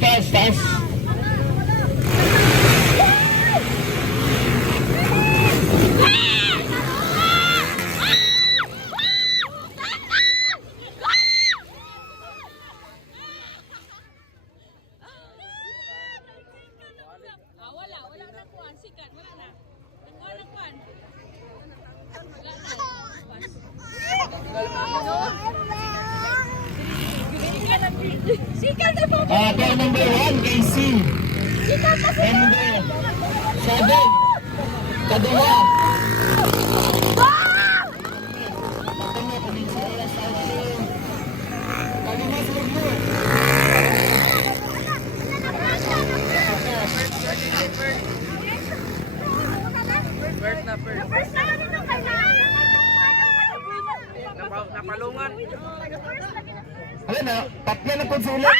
taas, taas. Wala na kuan, sikat, wala na. Wala na kuan. Sikat na po. Ball number 1, Casey. Number 7, Kadua. Napalungan. Alam na, tatlo na po sa ulit.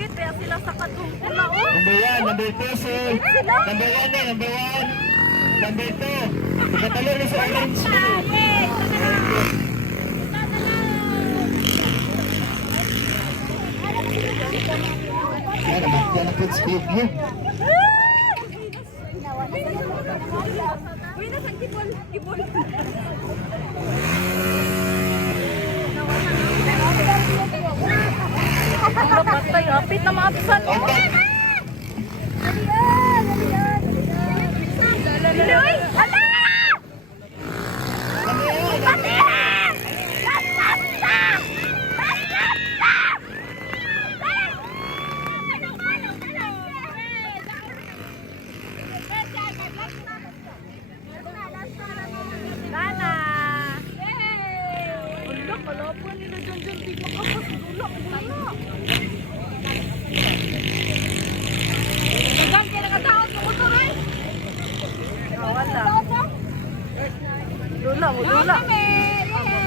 Kaya sila sa katungkula, oh. Number 1, number 2, sir. Number 1 na, number 1. Number 2. Katalo na sa orange. Yan na po speed mo. Uy, nasa kibol. Ang patay, apit na maapsan. Dali, hala! Nana! Ulo, kalapon nila dyan, di makapos. Ulo, Tugang kayo nakataon sa motor, eh? Wala. Dula.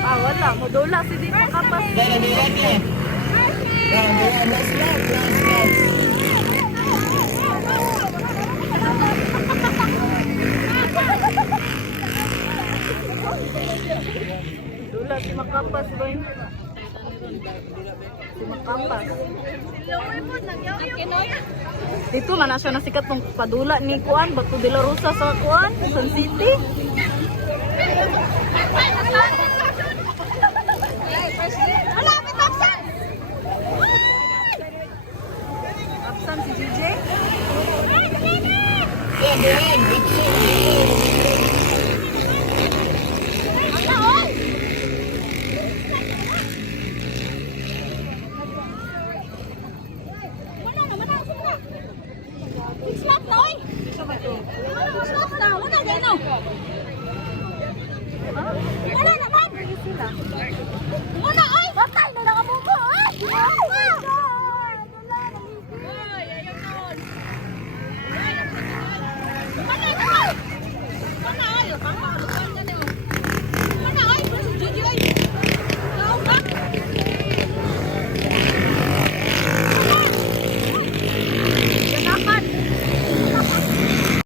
Wala. Dula. Si di makapas. Number 1 niya. Number 1, last lap. Dula si makapas, boy. Si makapas. Dito man na siya nasikat ng padula ni Kuan, Bato de la Rosa sa Kuan, San City. Malapit Aksan! Aksan si JJ? Number 1, Dixon. Slap na, oy! Slap na! Wala gano'n!